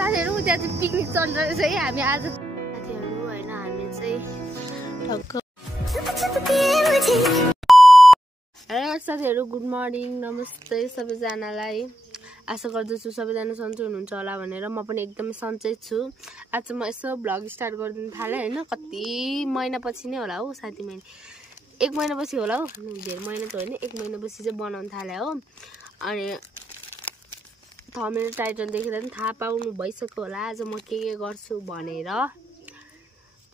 साथीहरु त्यहाँ चाहिँ पिकनिक चलिरहेको छ है हामी आज साथीहरु हैन हामी चाहिँ ठक्क हेलो साथीहरु गुड मर्निङ नमस्ते सबैजनालाई आशा गर्दछु सबैजना सन्चै हुनुहुन्छ होला भनेर म पनि एकदमै सन्चै छु आज म यसो भ्लग स्टार्ट गर्दिन थाले हैन कति महिना पछि नै होला हो साथी मैले 1 महिना पछि होला हो धेरै महिना त हैन 1 महिना पछि चाहिँ बनाउन थाले हो अनि थम्बनेल टाइटल देखेर पनि थाहा पाउनु भइसक्यो होला आज म के गर्छु भनेर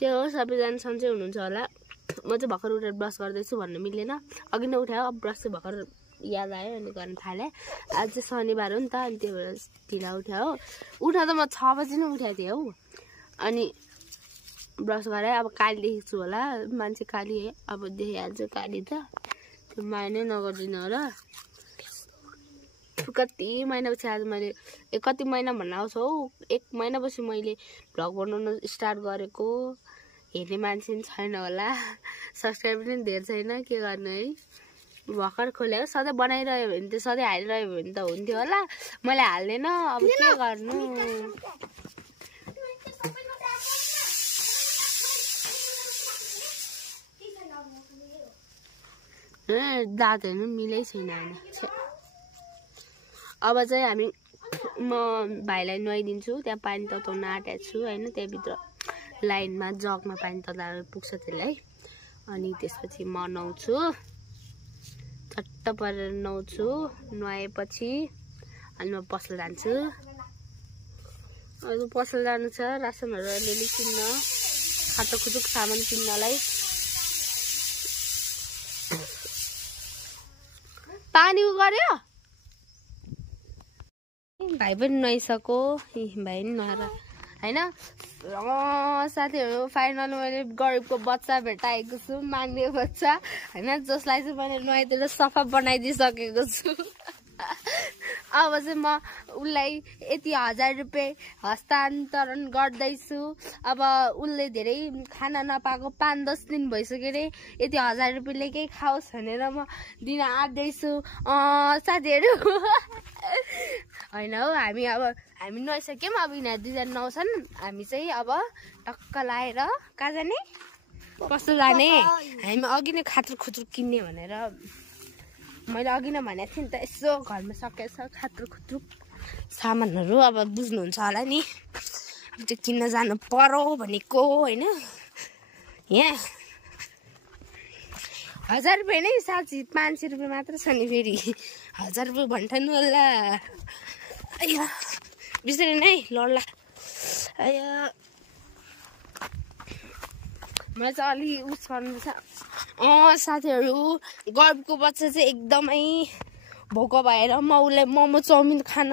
त्यो हो सबैजना सन्चै हुनुहुन्छ होला म चाहिँ भर्खर उठेर ब्रस गर्दैछु भन्न मिल्दैन अघि नै उठायो अब ब्रस चाहिँ भर्खर याद आयो अनि गर्न थाले आज चाहिँ शनिबार हो नि त अनि त्यही भएर ढिला उठ्यो हो उठ्दा त म 6 बजी नै उठेको थिएँ हो अनि ब्रस गरे अब काली देखेछु होला मान्छे काली है अब देखिहाल्छ काली त त्यो माया नगर्दिनु होला कति महिना पछि आज मैले कति महिना भन्न आउँछ हौ 1 महिना पछि मैले भ्लग बनाउन स्टार्ट गरेको हेर्ने मान्छे पनि छैन होला सब्स्क्राइब पनि धेरै छैन के गर्ने है भर्खर खोलेको सधैँ बनाइरह्यो भने त सधैँ हालिरह्यो भने त हुन्थ्यो होला मैले हाल्दैन अब के गर्नु दाँतहरू मिलै छैन अब चाहिँ हामी म भाइलाई नुहाइदिन्छु त्यहाँ पानी तताउन आँटेको छु हैन त्यहाँभित्र लाइनमा जगमा पानी तताएर पुग्छ त्यसलाई अनि त्यसपछि म नुहाउँछु चट्ट परेर नुहाउँछु नुहाएपछि अनि म पसल जान्छु अझ पसल जानु छ रासनहरू अलिअलि किन्न खाटोखुटुक सामान किन्नलाई पानी गर्यो भाइ पनि नुहाइसक्यो भाइ पनि नुहाएर हैन साथीहरु फाइनल मैले गरिबको बच्चा भेटाएको छु माग्ने बच्चा हैन जसलाई चाहिँ मैले नुहाइदिएर सफा बनाइदिसकेको छु अब चाहिँ म उलाई यति 1000 रुपैयाँ हस्तान्तरण गर्दैछु अब उले धेरै खाना नपाएको 5-10 दिन भइसक्यो रे यति 1000 रुपैयाँले केही खाओस् भनेर म दिन आँट्दैछु साथीहरु हैन हो हामी नुहाइसक्यौं अब यिनीहरू दुईजना नुहाउँछन् हामी चाहिँ अब टक्क लाएर कहाँ जाने कस्तो जाने हामी अघि नै खात्र खुत्र किन्ने भनेर मैले अघि नै भनेको थिएँ नि त यसो घरमा सकेछ खात्र खुत्र सामानहरू अब बुझ्नुहुन्छ होला नि अब त्यो किन्न जानु पर्यो भनेको हैन यहाँ 1000 रुपैयाँ नै साँच्ची 500 रुपैयाँ मात्र छ नि फेरि 1000 रुपैयाँ भन्ठानु होला आया बिस्तारै नै लड्ला आया मलाई चाहिँ अलि उस गर्नुपर्छ साथीहरु गर्बको बच्चा चाहिँ एकदमै भोको भएर म उसलाई मोमो चाउमिन खान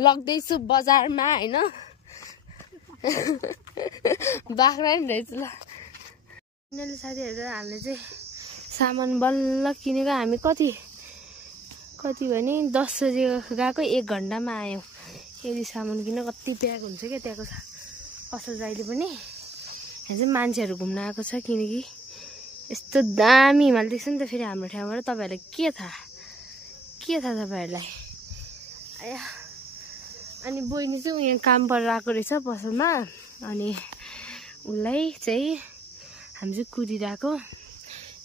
लग्दैछु बजारमा हैन बाख्रा नि रहेछ ल यिनीहरूले साथीहरु हामीले चाहिँ सामान बल्ल किनेको हामी कति भने 10 बजे गएको 1 घण्टामा आयौं यदि सामान किन कति प्याक हुन्छ के त्यहाँको असल जाइले पनि यहाँ चाहिँ मान्छेहरू घुम्न आएको छ किनकि यस्तो दामी हिमाल देख्छ नि त फेरि हाम्रो ठाउँबाट तपाईहरुलाई के थाहा तपाईहरुलाई आया अनि बहिनी चाहिँ यहाँ काम गरेर आएको रहेछ पसलमा अनि उलाई चाहिँ हामी चाहिँ कुदिरहेको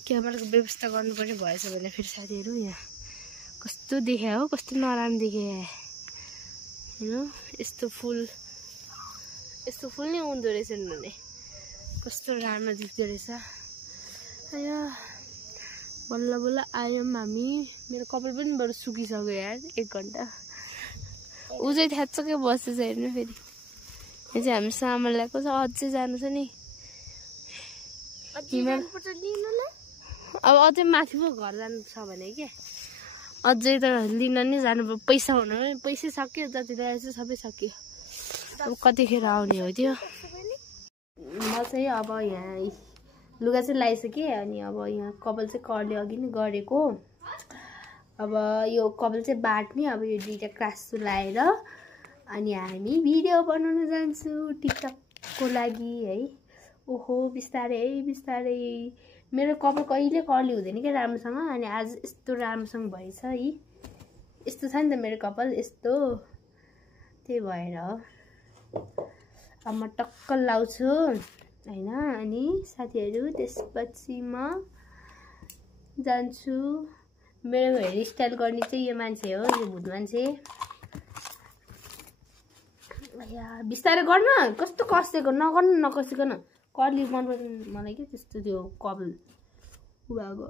क्यामेराको व्यवस्था गर्नुपर्ने भएछ भने फेरि साथीहरु यहाँ कस्तो देख्या हो कस्तो नराम्रो देखे हैन यस्तो फुल नै हुँदो रहेछ भने कस्तो राम्रो देख्दो रहेछ आया बल्ल बल्ल आयौं हामी मेरो कपाल पनि बरु सुकिसक्यो यार 1 घण्टा उ चाहिँ थ्याच्चकै बसेछ हेर्नु फेरि यहाँ चाहिँ हामी सामान ल्याएको छ अझै जानु छ नि अब अझै माथि पो घर जानु छ भने के अझै त लिन नि जानु पैसा हुनु पैसा सक्यो जति रहेछ सबै सक्यो अब कतिखेर आउने हो त्यो म चाहिँ अब यहाँ लुगा चाहिँ लगाइसकेँ अनि अब यहाँ कपाल चाहिँ करले अघि नै गरेको अब यो कपाल चाहिँ बाट्ने अब यो दुईटा क्रास लाएर अनि हामी भिडियो बनाउन जान्छु टिकटकको लागि है ओहो बिस्तारै मेरो कपाल कहिले कर्ली हुँदैन के राम्रोसँग अनि आज यस्तो राम्रोसँग भएछ है यस्तो छ नि त मेरो कपाल यस्तो त्यही भएर हो अब म टक्क लाउँछु हैन। अनि साथीहरु त्यसपछि म जान्छु। मेरो हेयर स्टाइल गर्ने चाहिँ यो मान्छे हो, यो भूत मान्छे। या बिस्तारै गर्न, कस्तो कसेको नगर्नु, नकसिकन। कर्ली मन पर्दैन मलाई के त्यस्तो त्यो कपाल उभाको।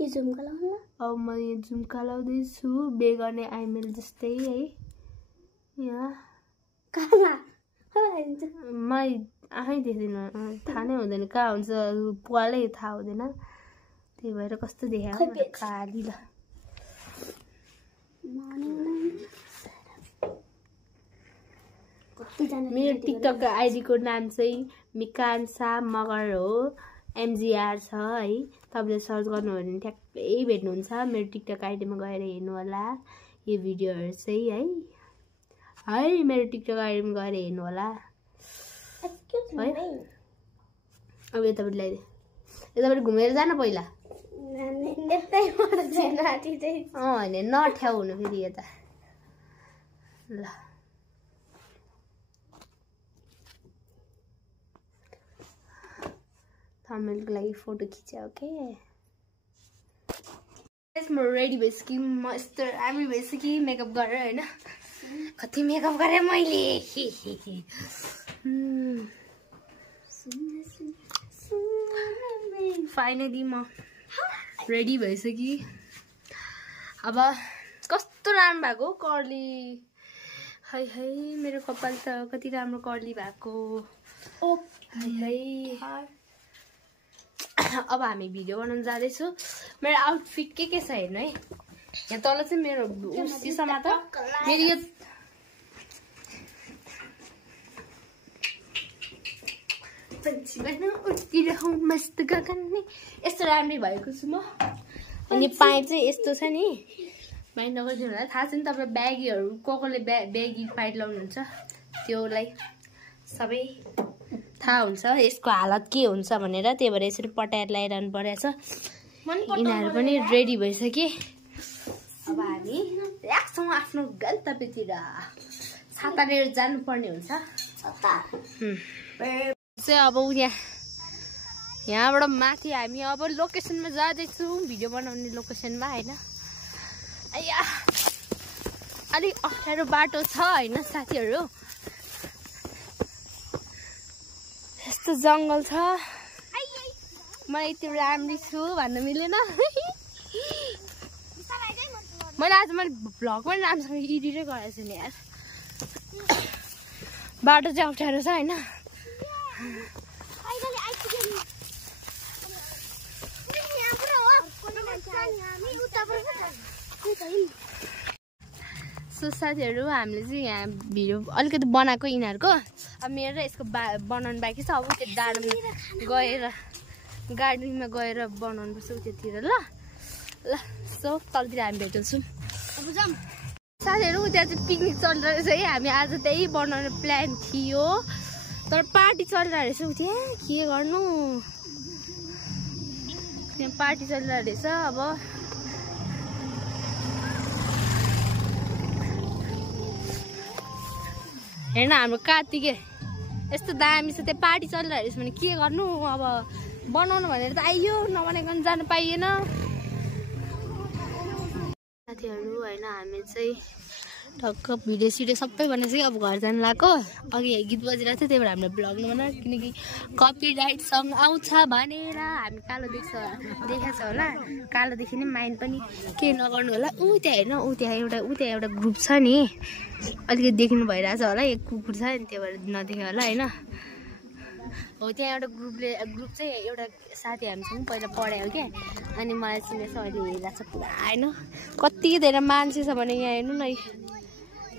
यो झुम्का लाउनु। अब म यो झुम्का लाउँदैछु बेगर्ने आइमेल जस्तै है। यहाँ कहाँ मलाई आफै देख्दैन, थाहा नै हुँदैन कहाँ हुन्छ, पुवालै थाहा हुँदैन। त्यही भएर कस्तो देखायो काली ल। मेरो टिकटक आइडी को नाम चाहिँ मिकान्सा मगर हो, MGR छ है। तपाईले सर्च गर्नु हो भने ठ्याक्कै भेट्नुहुन्छ। मेरो टिकटक आइडीमा गएर हेर्नु होला यो भिडियोहरु चाहिँ है। मेरो टिकटक आइडीमा गएर हेर्नु होला है। अब यताबाट ल्याइदे, यताबाट घुमेर जान पहिला। हैन नठ्याउ हुनु फेरि यता ल। थम्बनेलको लागि फोटो खिच्यो ओके। म रेडी भइसकेँ, म यस्तो राम्रो भइसकेँ मेकअप गरेर हैन। कति मेकअप गरेँ मैले। फाइनली म रेडी भइसकेँ। अब कस्तो राम्रो भएको कर्ली, है मेरो कपाल त कति राम्रो कर्ली भएको है। अब हामी भिडियो बनाउन जाँदैछु। मेरो आउटफिट के छ हेर्नु है। यहाँ तल चाहिँ मेरो सिसामा त मेरो यो उठिरहँ मस्त गगनले यस्तो राम्रै भएको छु म। अनि पाइप चाहिँ यस्तो छ नि, माइन्ड नगरिदिनु होला। थाहा छ नि तपाईँ ब्यागीहरू कसले ब्यागी पाइप लाउनुहुन्छ, त्योलाई सबै थाहा हुन्छ यसको हालत के हुन्छ भनेर। त्यही भएर यसरी पटाएर ल्याइरहनु परेछ। यिनीहरू पनि रेडी भइसके। अब हामी लाग्छौँ आफ्नो गन्तव्यतिर। छाता लिएर जानुपर्ने हुन्छ। अब यहाँबाट माथि हामी अब लोकेसनमा जाँदैछौँ, भिडियो बनाउने लोकेसनमा हैन। अय्या अलिक अप्ठ्यारो बाटो छ हैन साथीहरू। यस्तो जङ्गल छ, मलाई यति राम्री छु भन्न मिलेन। मैले आज भ्लग पनि राम्रोसँग एडिटै गरेको छु नि यार। बाटो चाहिँ अप्ठ्यारो छ हैन। सो साथीहरू हामीले चाहिँ यहाँ भिडियो अलिकति बनाएको यिनीहरूको। अब मेरो र यसको बनाउनु बाँकी छ। अब त्यो डाँडामा गएर गार्डनमा गएर बनाउनु पर्छ उतातिर ल ल। सो तलतिर हामी भेट्छौँ। साथीहरू त्यहाँ चाहिँ पिकनिक चलिरहेको रहेछ है। हामी आज त्यही बनाउने प्लान थियो तर पार्टी चलिरहेको रहेछ त्यहाँ। के गर्नु, त्यहाँ पार्टी चलिरहेको रहेछ। अब हेर्न हाम्रो कार्तिके यस्तो दामी छ, त्यहाँ पार्टी चलिरहेको रहेछ भने के गर्नु। अब बनाउनु भनेर त आइयो, नबनाइकन जानु पाइएन। साथीहरू होइन हामी चाहिँ टक्क भिडियो सिडियो सबै बनाइसक्यो। अब घर जानु लाग्यो। अघि गीत बजिरहेको थियो, त्यही भएर हामीले भ्लग नबनायो किनकि कपिराइट सङ आउँछ भनेर। हामी कालो देखेको छ होला, कालो देख्यो नि माइन्ड पनि केही नगर्नु होला। त्यहाँ हेर्नु, त्यहाँ एउटा ग्रुप छ नि, अलिकति देख्नु भइरहेछ होला। एक कुकुर छ नि, त्यही भएर नदेख्यो होला होइन। हो त्यहाँ एउटा ग्रुप चाहिँ एउटा साथी हामीसँग पहिला पढायो क्या, अनि मलाई चिनेछ, अहिले हेरिरहेको छ पुरा होइन। कति धेरै मान्छे छ भने यहाँ हेर्नु न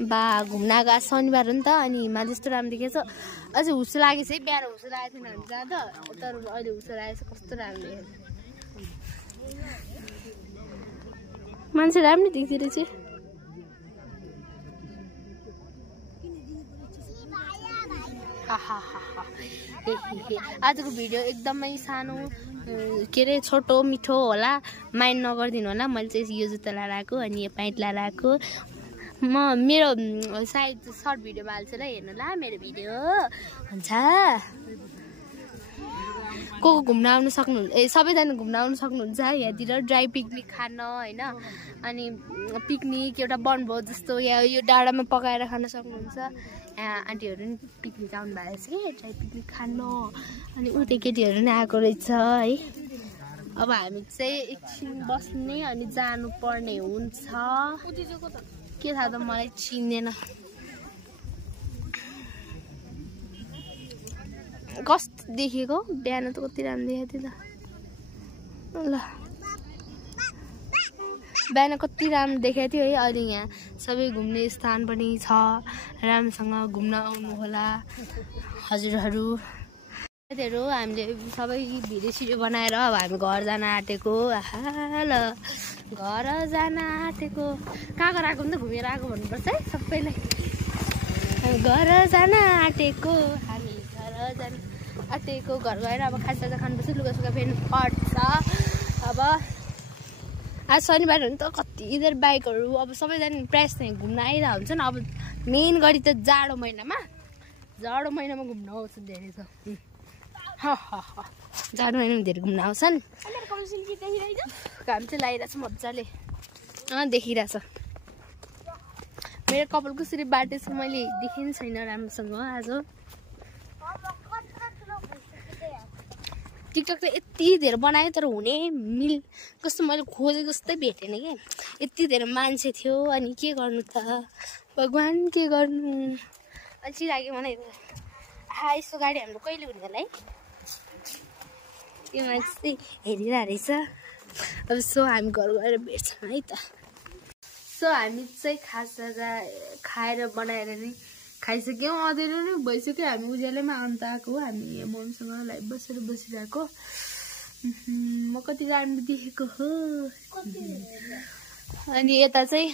बा घुम्न गएको शनिबार हो नि त। अनि हिमाल यस्तो राम्रो देखेछ। अझै हुसो लागेछ है, बिहान हुसो लागेको थिएन भने जाँदा, तर अहिले हुसो लागेछ। कस्तो राम्रो देखेछ, मान्छे राम्रो देख्थ्यो रहेछ। आजको भिडियो एकदमै सानो के अरे छोटो मिठो होला, माइन्ड नगरिदिनु होला। मैले चाहिँ यो जुत्ता लाएर आएको अनि यो प्यान्ट लाएर आएको। मेरो सायद सर्ट भिडियोमा हाल्छु ल, हेर्नु ल मेरो भिडियो हुन्छ। को घुम्न आउनु सक्नुहुन्छ, सबैजना घुम्न आउनु सक्नुहुन्छ यहाँतिर ड्राई पिकनिक खान होइन। अनि पिकनिक एउटा बनभोज जस्तो यहाँ यो डाँडामा पकाएर खान सक्नुहुन्छ। यहाँ आन्टीहरू नि पिकनिक आउनु भएको छ कि ड्राई पिकनिक खान। अनि उतै केटीहरू नि आएको रहेछ है। अब हामी चाहिँ एकछिन बस्ने अनि जानु पर्ने हुन्छ। के थाहा त मलाई चिन्दैन। कस्तो देखेको बिहान त कति राम्रो देखेको थियो त ल। बिहान कति राम्रो देखेको थियो है। अहिले यहाँ सबै घुम्ने स्थान पनि छ, राम्रोसँग घुम्न आउनु होला हजुरहरू। हामीले सबै भिडियो सिडियो बनाएर अब हामी घर जान आँटेको। आहा ल घर जान आँटेको। कहाँ गएर आएको भने त घुमेर आएको भन्नुपर्छ है सबैलाई। घर जान आँटेको, हामी घर जान आँटेको। घर गएर अब खाजा खानुपर्छ, लुगासुगा फेर्नु पर्छ। अब आज शनिबार हो नि त कति धेरै बाइकहरू अब सबैजना प्रायः चाहिँ घुम्न आइरहेको हुन्छ नि। अब मेन गरी त जाडो महिनामा घुम्न आउँछ धेरै छ। जाडो महिनामा धेरै घुम्न आउँछन्। घाम चाहिँ लागिरहेछ मजाले, देखिरहेछ। मेरो कपाल कसरी बाटेछ मैले देखेँ छैन राम्रोसँग आज। टिकटक त यति धेरै बनायो तर हुने कस्तो मैले खोजेको जस्तै भेटेन कि। यति धेरै मान्छे थियो अनि के गर्नु त भगवान्, के गर्नु। अल्छी लाग्यो मलाई त। यस्तो गाडी हाम्रो कहिले हुने होला है। त्यो मान्छे चाहिँ हेरिरहेको रहेछ। अब सो हामी घर गएर भेट्छौँ है त। सो हामी चाहिँ खाजा खाएर बनाएर नै खाइसक्यौँ। अँधेरो नै भइसक्यो। हामी उज्यालोमा अन्त आएको। हामी यहाँ मम्मीसँग लाइभ बसिरहेको। म कति राम्रो देखेको हो। अनि यता चाहिँ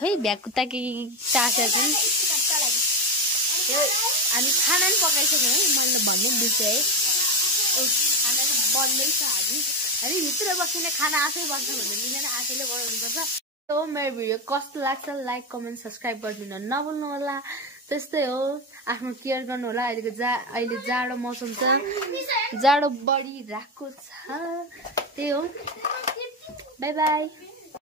खै भ्याकुता के टाँसेर चाहिँ हामी खाना पनि पकाइसक्यौँ है। मैले भन्नु बिर्सेँ है, खाना पनि बन्दैछ। हामी भित्र बसेर खाना आफै बन्छ भन्नु मिलेन, आफैले बनाउनुपर्छ। मेरो भिडियो कस्तो लाग्छ लाइक कमेन्ट सब्सक्राइब गरिदिनु नभुल्नु होला। त्यस्तै हो, आफ्नो केयर गर्नु होला। अहिले जाडो मौसम छ, जाडो बढिरहेको छ। त्यही हो, बाई बाई।